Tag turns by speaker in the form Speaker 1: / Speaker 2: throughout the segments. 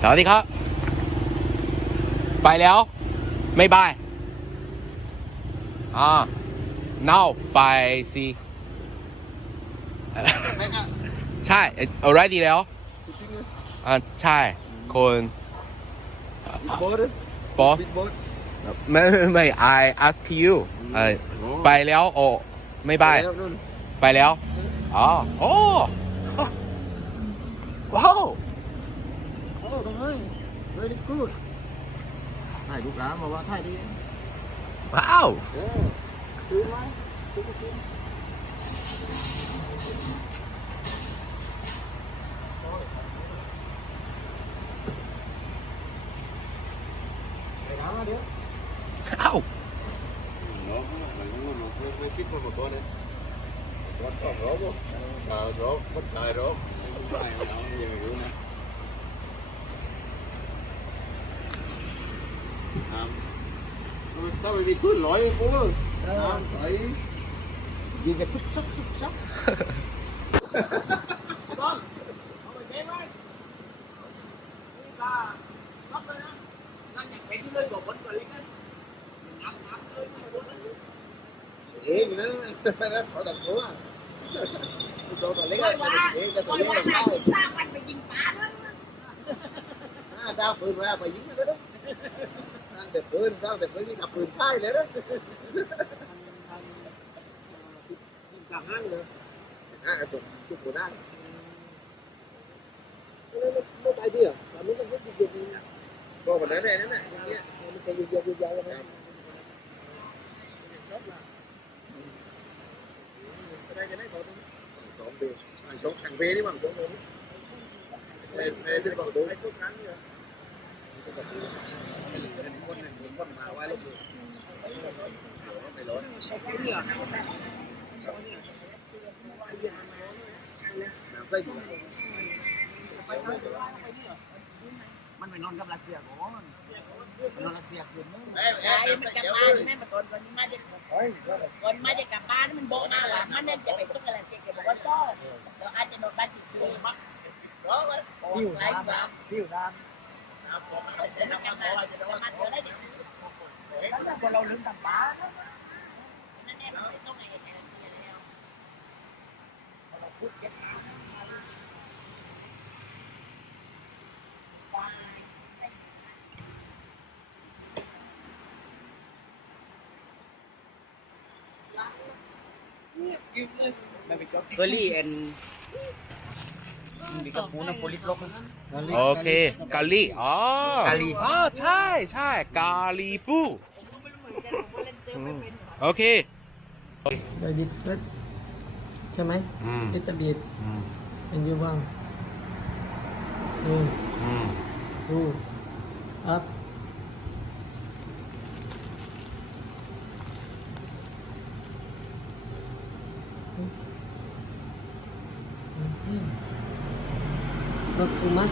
Speaker 1: สวัสดีครับ ไปแล้ว ไม่บายอ่า now ไปสิ
Speaker 2: แม่ก็
Speaker 1: ใช่ already แล้ว
Speaker 2: จริงๆเลย
Speaker 1: อ่าใช่คน
Speaker 2: บิ๊กโบ๊ทเลย
Speaker 1: บอส
Speaker 2: บิ๊กโบ๊ท
Speaker 1: ไม่ไม่ไม่ I ask you เออไปแล้วโอไม่บาย
Speaker 2: แล้วนู่น
Speaker 1: ไปแล้ว อ๋อโอ้ว้าว
Speaker 2: โอ้ทำไม very good ถ่ายลูกหลานมาว่าถ่ายดี
Speaker 1: ว้าว
Speaker 2: เออซื้อไหมซื้อก็ tao phải bị cứ lỗi bố à phải gì cái xúc xúc xúc xúc
Speaker 3: เอาไปเจ๊ไว้นี่ก็รับเลยนะนั่นอย่างเป็นที่เลยบอกคนก่อนเลยกันนับนับเลยไม่รู้นะ
Speaker 2: thế thì nó nó khỏi tầm cố à cho tao lấy cái cái cái tao lấy làm tao
Speaker 3: สร้างมันไปยิงปลาด้ วย
Speaker 2: à tao phun ra phải dính cái đó ăn แต่ปืน tao แต่ปืนที่ขับปืนพ่ายเลยนะ
Speaker 3: ยิงกลางห้างเลย
Speaker 2: อะจุดจุดหัวหน้า
Speaker 3: ไม่ไม่ไปเดียวตอนนี้มันก็ยิงยิงยิงอะ
Speaker 2: ก็วันนั้นเลยนั่นแหละอย่างเงี้ย
Speaker 3: มันจะยิงยิงยิงยิงนะ
Speaker 2: ได้จะได้ขอตรงนี้สองเดือนอะสองทางเวนี่บ้างสองเดือนเออเออที่บอกดูไอ้ทุกครั้งเนี่ยคนหนึ่งคน มาไว้แล้วดูไม่ร้อน
Speaker 3: เนี่ย
Speaker 2: น้ำใส่ถุง
Speaker 3: มันไปนอนกับรัสเซียก่อนนอนรัสเซียคืนนึง
Speaker 4: ไอ้มันกลับบ้านแม่มาตอนวันนี้มาจะ
Speaker 2: โอ้ย
Speaker 4: ก่อนมาจะกลับบ้านมันบอกมาว่ามันนี่ยจะไปส่งอะไรเช็คบอกว่าซ่อเดี๋ยวอาจจะโดนบ้านสิทีบ้ง
Speaker 2: ร้อนเลย
Speaker 3: ผิว
Speaker 4: ไร
Speaker 3: ด
Speaker 4: บ้างำ
Speaker 3: ผิวด
Speaker 2: น้ำผมไม่
Speaker 4: เดี๋ยวมันกลับมาจะมาเดี๋ยวได้เดี๋ยวำ
Speaker 3: เราลืมทำปลา
Speaker 4: นั่นแน่มันต้องไงเนี่ย
Speaker 3: เราเก็บ
Speaker 5: เคอรี่แอน มีกระปูน้ำโพลิสลกนะ
Speaker 1: โอเคกาลีอ๋อกา
Speaker 5: ลี
Speaker 1: อ๋อใช่ใช่กาลีฟูอืมโอเค
Speaker 3: เดี๋ยวดิบใช่ไหม
Speaker 1: อืม
Speaker 3: ดิบตะบีด
Speaker 1: อืม
Speaker 3: เป็นยูว่างอืม
Speaker 1: อืม
Speaker 3: two up ลดทูมัด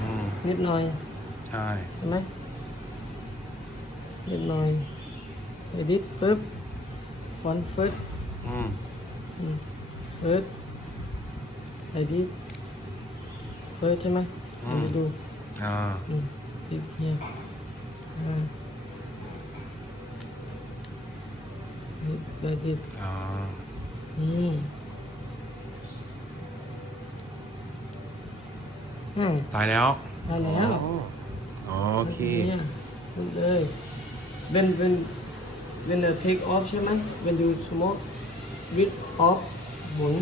Speaker 1: อืม
Speaker 3: นิดหน่อย
Speaker 1: ใช่
Speaker 3: ใช่ไหมนิดหน่อยเอดิทปุ๊บฟอนเฟิร์ส
Speaker 1: อืม
Speaker 3: เฟิร์สเอดิทเฟิร์สใช่ไหมเราไปดู
Speaker 1: อ่า
Speaker 3: อืมติดเนี่ยอ่านี่เอดิท
Speaker 1: อ่า
Speaker 3: อืม อืม
Speaker 1: ตายแล้ว
Speaker 3: ได้แล้ว
Speaker 1: โอเค
Speaker 3: เนี่ยพูดเลย when when when the take off ใช่ไหม when you smoke with off หมุน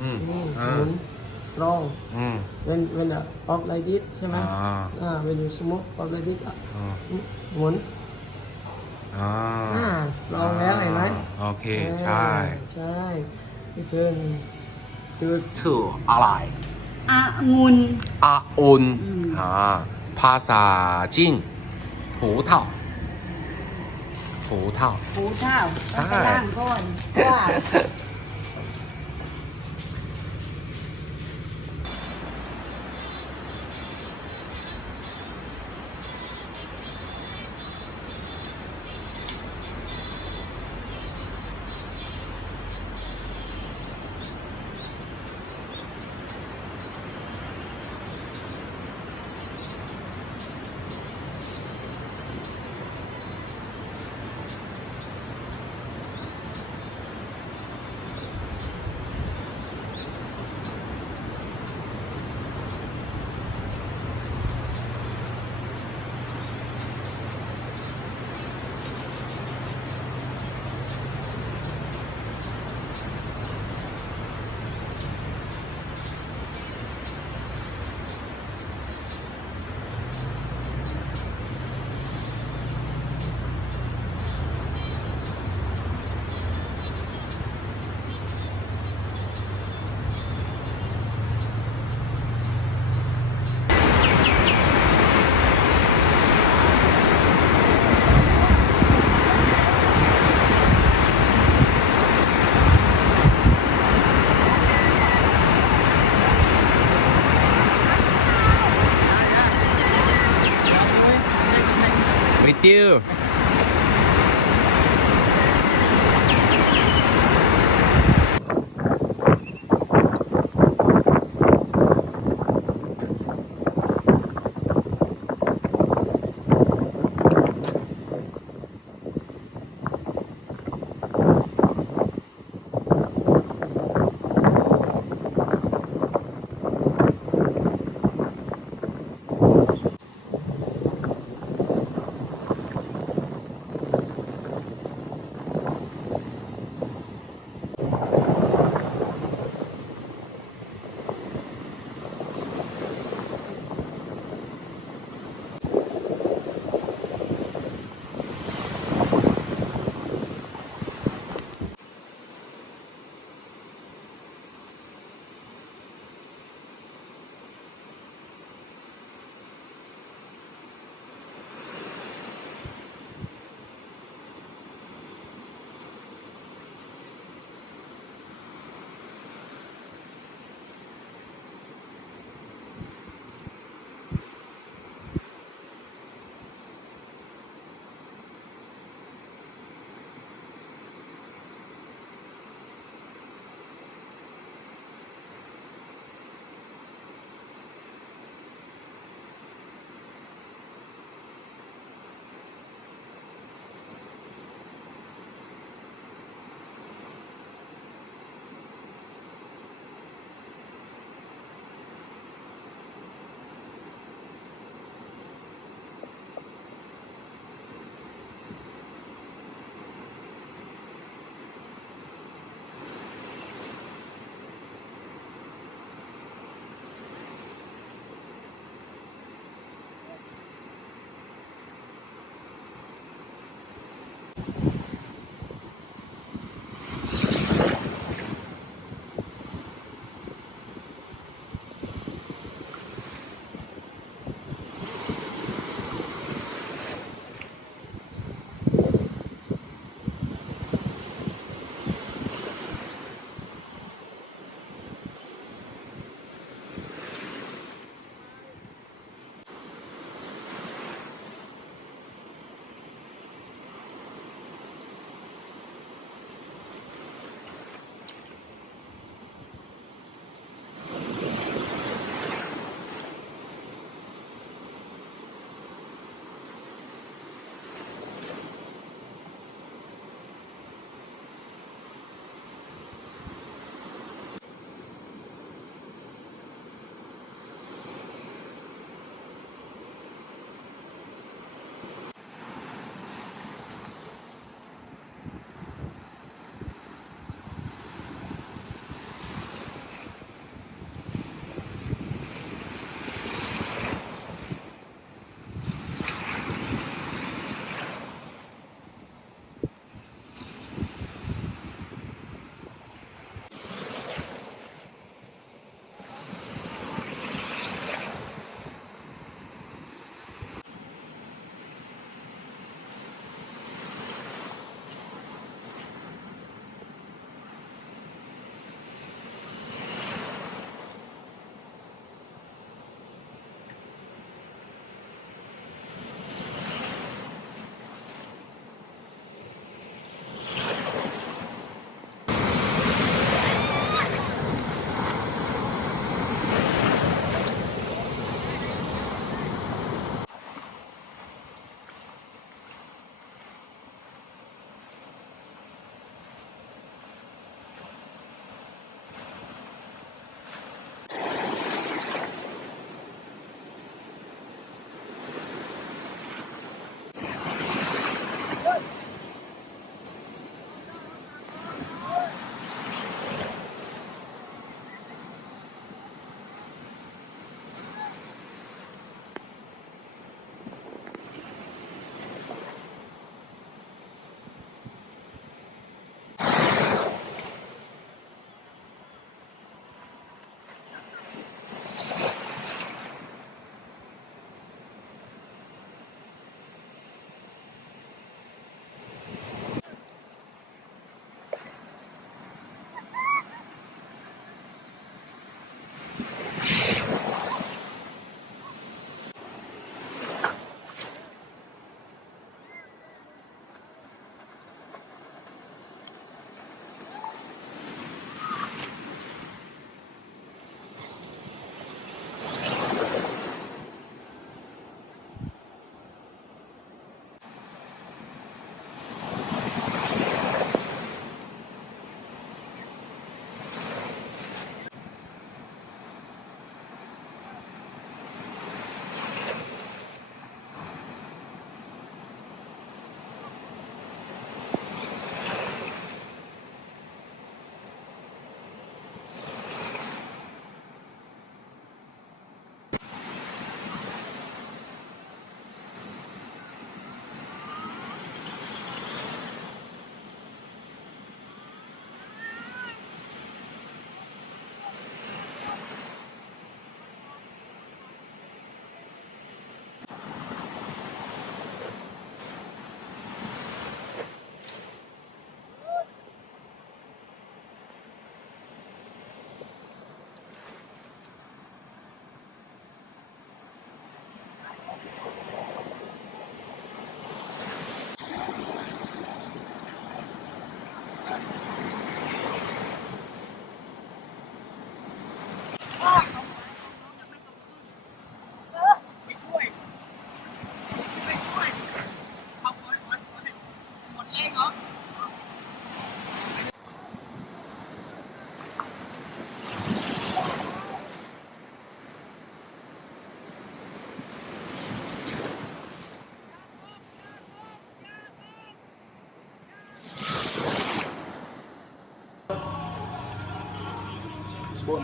Speaker 1: อืม
Speaker 3: อืม
Speaker 1: อ่า
Speaker 3: หมุน strong
Speaker 1: อืม
Speaker 3: when when the off like this ใช่ไหม
Speaker 1: อ่า
Speaker 3: อ่า when you smoke off like this อะ
Speaker 1: อ่า
Speaker 3: หมุน
Speaker 1: อ่า
Speaker 3: อ่า strong แล้วเห็นไหม
Speaker 1: โอเค ใช่
Speaker 3: ใช่พี่เทิร์นจุด
Speaker 1: ถูก อะไร
Speaker 4: องุ่น
Speaker 1: อาอุนอ่าภาษาจีนหูเท่าหูเท่า
Speaker 4: หูเท้า
Speaker 1: ใช่
Speaker 4: ไปล่างก่อนว่า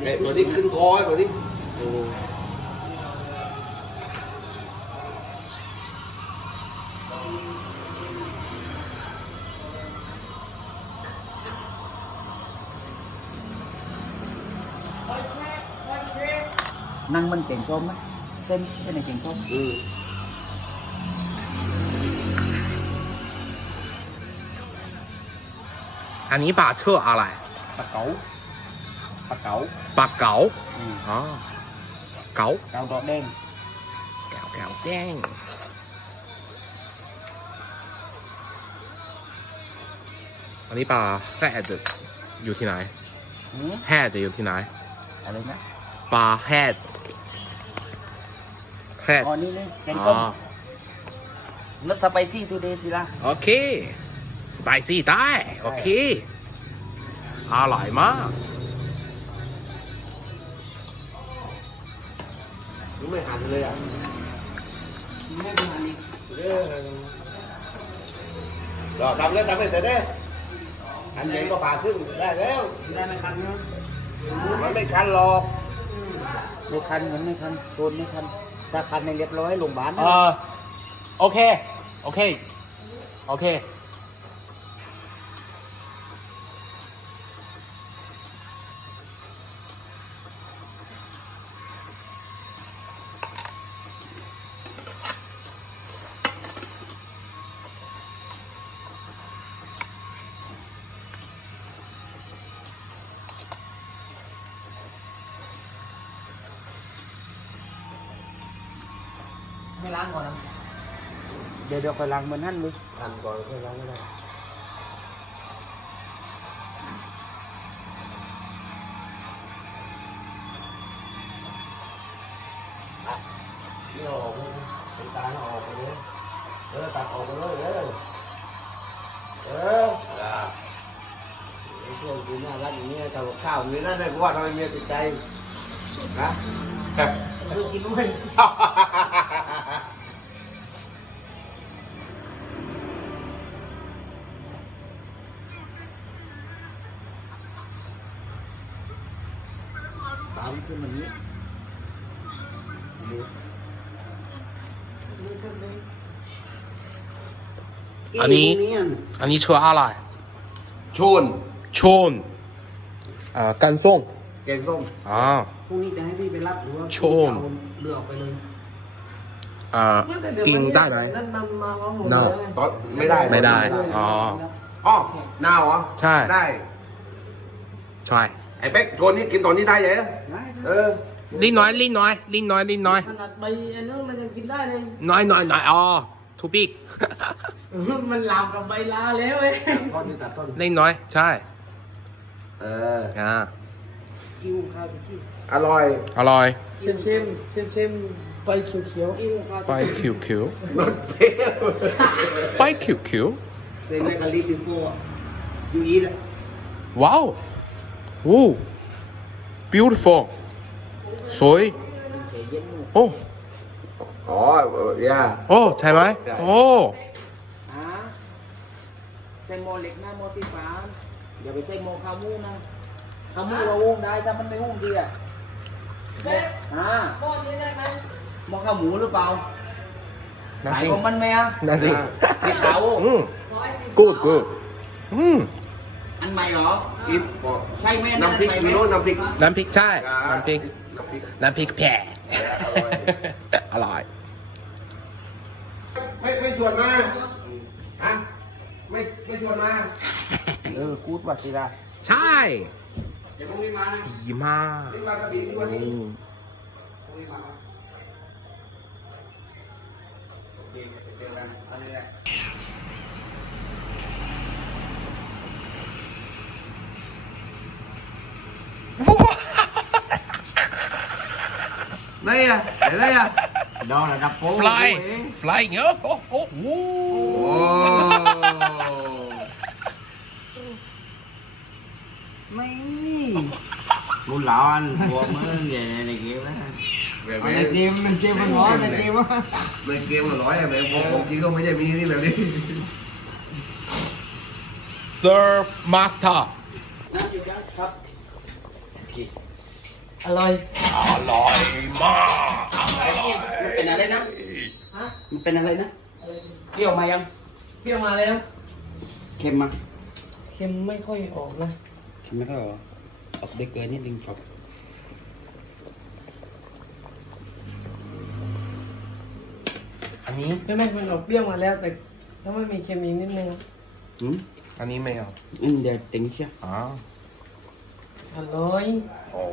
Speaker 6: เอ้ยตัวนี้ขึ้นคอไอ้ตัวนี้
Speaker 5: นั่งมันเก่งส้มไหมเส้นเป็นเก่งส้ม
Speaker 6: อืม
Speaker 1: อันนี้ป่าเชื่ออะไร
Speaker 5: ปลาเก๋า ปลาเก๋า
Speaker 1: ปลาเก๋า
Speaker 5: อืม
Speaker 1: อ๋อเก๋า
Speaker 5: เก๋าดอกแดง
Speaker 1: แก้วแก้วแจ้งอันนี้ปลาแฮดอยู่ที่ไหน
Speaker 5: อืม
Speaker 1: แฮดอยู่ที่ไหน
Speaker 5: อะไรนะ
Speaker 1: ปลาแฮดแฮด
Speaker 5: อ๋อนี่นี่แกง
Speaker 1: อ๋
Speaker 5: ส้ม
Speaker 1: อ
Speaker 5: รสสไปซี่ทูเดย์สิล่ะ
Speaker 1: โอเคสไปซี่ได้โอเคอร่อยมาก
Speaker 6: ไม่หันเลยอะ
Speaker 5: ไม่เป็นไรนี่
Speaker 6: เออรอทำเลยทำเลยแต่เด้หันเย็นก็ผ่าขึ้นได้แล้ว
Speaker 5: ได้ไหมคันเนาะ
Speaker 6: มันไม่คันหรอก
Speaker 5: ไม่คันเหมือนไม่คันโซนไม่คันถ้าคันในเรียบร้อยโรงพยาบาล
Speaker 1: เออโอเค โอเค โอเค
Speaker 5: ไม่ล้างก่อนนะเดี๋ยวเดี๋ยวคอยล้างเหมือนนั่นเลย
Speaker 6: หันก่อนค่อยล้างก็ได้นี่ออกเลยเป็นตาลออกไปเลยเออตัดออกไปเลยเออเอออ่าไอ้พวกกินน่ารักอย่างเงี้ยทำกับข้าวอย่างนี้นั่นเลยกูว่าทำไมเมียติดใจนะ
Speaker 5: คือกินด้วยตา มขึ้นแบบนี้
Speaker 1: อันนี้ อันนี้ชื่ออะไร
Speaker 6: ชน
Speaker 1: ชนอ่ากันส้ม
Speaker 6: แกงส้ม
Speaker 1: อ่า
Speaker 5: พรุ่งนี้จะให้พี่ไปรับหรือว่า
Speaker 1: โชม
Speaker 5: พี่จะเอาเรือออกไปเลย
Speaker 1: อ่ากินได้ไหม
Speaker 5: นั่นมันมาว่าผม
Speaker 1: น่า
Speaker 5: เลย
Speaker 6: ตอนไม่ได้
Speaker 1: ไม่ได้ อ๋อ
Speaker 6: อ๋อหนาวเหรอ
Speaker 1: ใช่
Speaker 6: ได้
Speaker 1: ใช่
Speaker 6: ไอ้เป๊กชวนนี่กินตอนนี้ได้ยัง
Speaker 5: ได้
Speaker 6: เออ
Speaker 1: ลิ้นน้อย ลิ้นน้อย ลิ้นน้อย ลิ้นน้อย
Speaker 5: ขนาดใบอันนั้นมันยังกินได้เลย
Speaker 1: น้อยน้อยน้อยอ๋อทูบิก
Speaker 5: มันลามกับใบลาแล้วเว้ย
Speaker 6: ตอนนี้ตัดต้น
Speaker 1: ลิ้นน้อย ใช่
Speaker 6: เออ
Speaker 1: อ่า
Speaker 5: กิ้วข้าวกิ้ว
Speaker 6: อร่อย
Speaker 1: อร่อย
Speaker 5: เซมเซมเซมเซมใบเขียวเขียวกิ้วข้าว
Speaker 1: ไปคิวคิว
Speaker 6: รสเซล
Speaker 1: ไปคิวคิว
Speaker 6: เซลในกะลิบิโฟยูอีท
Speaker 1: ว้าว โอ้ beautiful สวย โอ้
Speaker 6: อ๋อเออย่า
Speaker 1: โอ้ ใช่ไหม
Speaker 6: ใช่
Speaker 1: โอ้
Speaker 5: อ่าใส่โมเล็กนะโมตีฟ้าอย่าไปใส่โมคามูนะคามูเราวงได้ถ้ามันไม่วงดีอะอ่าโมนี้ได้ไหมโมข้าวหมูหรือเปล่า
Speaker 1: น่า
Speaker 5: ขาย
Speaker 1: สิ
Speaker 5: ของมันไหมอะ
Speaker 1: น่าสิ
Speaker 5: สีขาว
Speaker 1: อืม good good อืม
Speaker 5: อันใหม่เหรอ
Speaker 6: อีทฟอ
Speaker 5: ใช่ไหม
Speaker 6: น้ำพริก
Speaker 5: อันใหม่ไหม
Speaker 6: ยูโน่น้ำพริก
Speaker 1: น้ำพริกใช่ น้ำพริก
Speaker 6: น้ำพริก
Speaker 1: น้ำพริกแผ่
Speaker 6: อร่อย
Speaker 1: อร่อย
Speaker 6: ไม่ไม่ชวนมาฮะไม่ไม่ชวนมา
Speaker 5: เออกูดว่าสิละ
Speaker 1: ใช่
Speaker 6: เดี๋ยวพรุ่งนี้มานะ
Speaker 1: ดีมาก
Speaker 6: นี่มากระบี่ที่วัน
Speaker 1: อื
Speaker 6: นี้
Speaker 1: ม
Speaker 6: พรุ่งนี้มานะโอเคเจอกันอันนี้แหละ đây à để đây à đó là đập phố
Speaker 1: fly fly nhớ ô ô ô
Speaker 6: mày muốn lon của mới về này kia đó về
Speaker 7: Này kim, này kim mình ngó, này kim á
Speaker 6: này kia mà nói là mẹ một một chỉ có mấy giờ mi đi làm đi
Speaker 1: serve master
Speaker 5: อร่อย
Speaker 1: อร่อยมาก
Speaker 5: มันเป็นอะไรนะมันเป็นอะไรนะเปรี้ยวมายัง
Speaker 3: เปรี้ยวมาแล้ว
Speaker 5: เค็มมา
Speaker 3: เค็มไม่ค่อยออกนะ
Speaker 5: เค็มไม่ค่อยหรอออกได้เกินนิดนึงครับ
Speaker 1: อันนี้
Speaker 3: ใช่ไหมมันออกเปรี้ยวมาแล้วแต่ถ้าไม่มีเค็มอีกนิดนึง
Speaker 5: อืม
Speaker 1: อันนี้ไม่เอา
Speaker 5: อืมเดี๋ยวเต็งเชียว
Speaker 1: อ๋อ
Speaker 3: อร่อย
Speaker 1: โอ้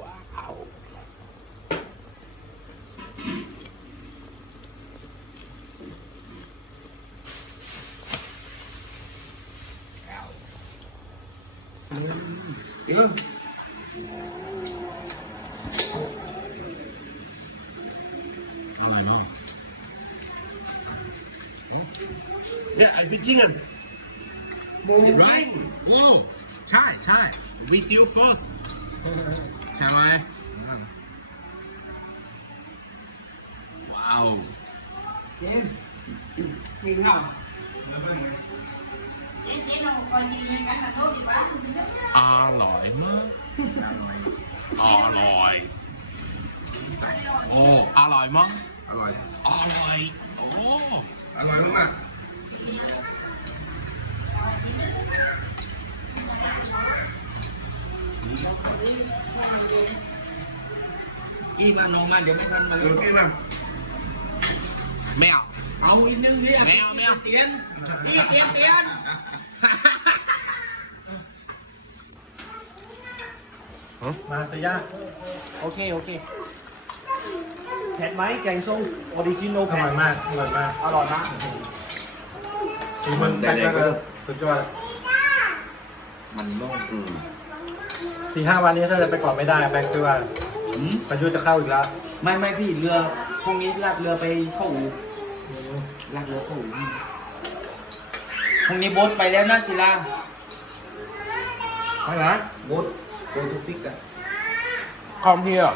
Speaker 1: ว้าว อร่อยมาก เนี่ยไอ้พี่จริงอะไรโอ้ใช่ใช่ with you first ใช่ไหมว้าว
Speaker 5: มีข้าว
Speaker 4: เจ๊เจ๊ลองคอยยืนยันกันขอโทษดีกว่า
Speaker 1: อร่อยมากอร่อยโอ้อร่อยมั้ง
Speaker 6: อร่อย
Speaker 1: อร่อยโอ้
Speaker 6: อร่อยมาก
Speaker 5: อีมาน้องมาเดี๋ยวไม่ทันมา
Speaker 6: ๆ
Speaker 5: เล
Speaker 6: โอยเคป่ะ
Speaker 1: ไม่เอา
Speaker 5: เอาอีกนึงเนี่ย
Speaker 1: ไม่เอาไม่เอา
Speaker 5: เตียนอีเตียนเตียน
Speaker 7: มาตะยะ
Speaker 5: โอเค โอเคเผ็ดไหมแกงส้มออริจินอล
Speaker 7: อ
Speaker 5: เผ็
Speaker 7: ร่อ
Speaker 5: ด
Speaker 7: ยมากอร่อยมาก
Speaker 5: อร่อยมาก
Speaker 7: สีมันแตกแล้วก็สุดยอด
Speaker 6: มันโล่งอืม
Speaker 7: สี่ห้าวันนี้ถ้าจะไปก่อนไม่ได้แบ็คคือว่า ประยุทธ์จะเข้าอีกแล้ว
Speaker 5: ไม่ไม่พี่เรือพรุ่งนี้ลากเรือไปเข้าอู่ลากเรือเข้าอู่พรุ่งนี้โบ๊ทไปแล้วนะศิลาไปไหมโบ๊ทโบ๊ททุกฟิกอะ
Speaker 1: Come here